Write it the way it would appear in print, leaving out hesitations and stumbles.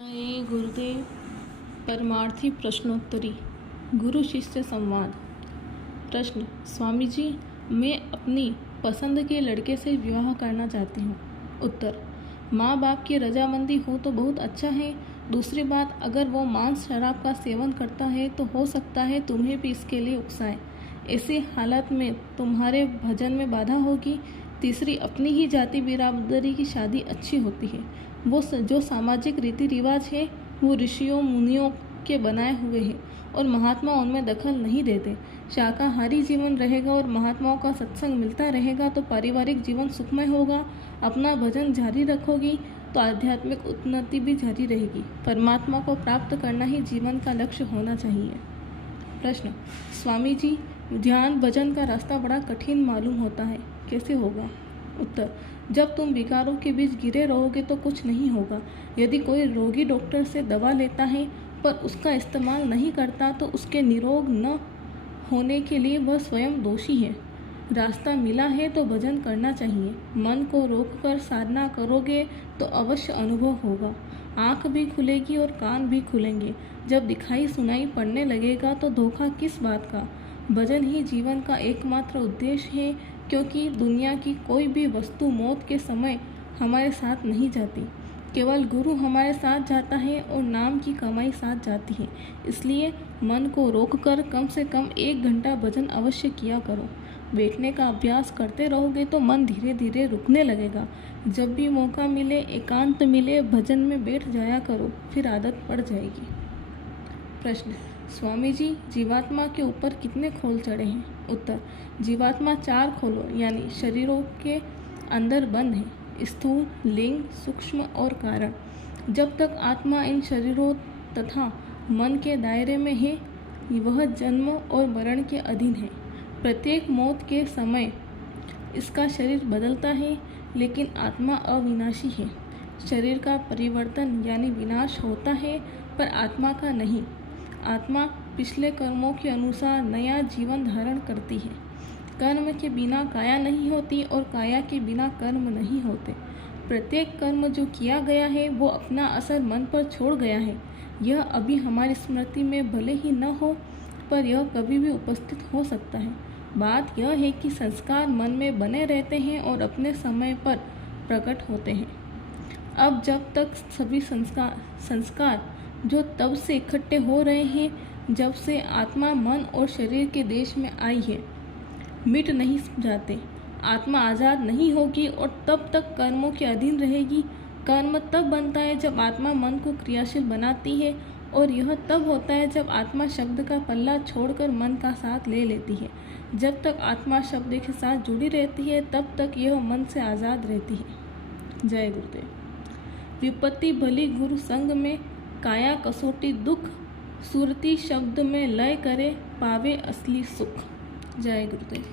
जय गुरुदेव। परमार्थी प्रश्नोत्तरी। गुरु शिष्य संवाद। प्रश्न: स्वामी जी, मैं अपनी पसंद के लड़के से विवाह करना चाहती हूँ। उत्तर: माँ बाप की रजामंदी हो तो बहुत अच्छा है। दूसरी बात, अगर वो मांस शराब का सेवन करता है तो हो सकता है तुम्हें भी इसके लिए उकसाए। ऐसी हालत में तुम्हारे भजन में बाधा होगी। तीसरी, अपनी ही जाति बिरादरी की शादी अच्छी होती है। वो जो सामाजिक रीति रिवाज है वो ऋषियों मुनियों के बनाए हुए हैं और महात्मा उनमें दखल नहीं देते। शाकाहारी जीवन रहेगा और महात्माओं का सत्संग मिलता रहेगा तो पारिवारिक जीवन सुखमय होगा। अपना भजन जारी रखोगी तो आध्यात्मिक उन्नति भी जारी रहेगी। परमात्मा को प्राप्त करना ही जीवन का लक्ष्य होना चाहिए। प्रश्न: स्वामी जी, ध्यान भजन का रास्ता बड़ा कठिन मालूम होता है, कैसे होगा? उत्तर: जब तुम विकारों के बीच गिरे रहोगे तो कुछ नहीं होगा। यदि कोई रोगी डॉक्टर से दवा लेता है पर उसका इस्तेमाल नहीं करता तो उसके निरोग न होने के लिए वह स्वयं दोषी है। रास्ता मिला है तो भजन करना चाहिए। मन को रोककर साधना करोगे तो अवश्य अनुभव होगा। आँख भी खुलेगी और कान भी खुलेंगे। जब दिखाई सुनाई पड़ने लगेगा तो धोखा किस बात का। भजन ही जीवन का एकमात्र उद्देश्य है, क्योंकि दुनिया की कोई भी वस्तु मौत के समय हमारे साथ नहीं जाती। केवल गुरु हमारे साथ जाता है और नाम की कमाई साथ जाती है। इसलिए मन को रोककर कम से कम 1 घंटा भजन अवश्य किया करो। बैठने का अभ्यास करते रहोगे तो मन धीरे धीरे रुकने लगेगा। जब भी मौका मिले, एकांत मिले, भजन में बैठ जाया करो, फिर आदत पड़ जाएगी। प्रश्न: स्वामी जी, जीवात्मा के ऊपर कितने खोल चढ़े हैं? उत्तर: जीवात्मा 4 खोलों यानी शरीरों के अंदर बंद है: स्थूल, लिंग, सूक्ष्म और कारण। जब तक आत्मा इन शरीरों तथा मन के दायरे में है, वह जन्म और मरण के अधीन है। प्रत्येक मौत के समय इसका शरीर बदलता है, लेकिन आत्मा अविनाशी है। शरीर का परिवर्तन यानी विनाश होता है, पर आत्मा का नहीं। आत्मा पिछले कर्मों के अनुसार नया जीवन धारण करती है। कर्म के बिना काया नहीं होती और काया के बिना कर्म नहीं होते। प्रत्येक कर्म जो किया गया है वो अपना असर मन पर छोड़ गया है। यह अभी हमारी स्मृति में भले ही न हो, पर यह कभी भी उपस्थित हो सकता है। बात यह है कि संस्कार मन में बने रहते हैं और अपने समय पर प्रकट होते हैं। अब जब तक सभी संस्कार जो तब से इकट्ठे हो रहे हैं जब से आत्मा मन और शरीर के देश में आई है, मिट नहीं जाते। आत्मा आज़ाद नहीं होगी और तब तक कर्मों के अधीन रहेगी। कर्म तब बनता है जब आत्मा मन को क्रियाशील बनाती है, और यह तब होता है जब आत्मा शब्द का पल्ला छोड़कर मन का साथ ले लेती है। जब तक आत्मा शब्द के साथ जुड़ी रहती है तब तक यह मन से आज़ाद रहती है। जय गुरुदेव। विपत्ति भली गुरु संग में, काया कसोटी दुख, सुरती शब्द में लय करे, पावे असली सुख। जय गुरुदेव।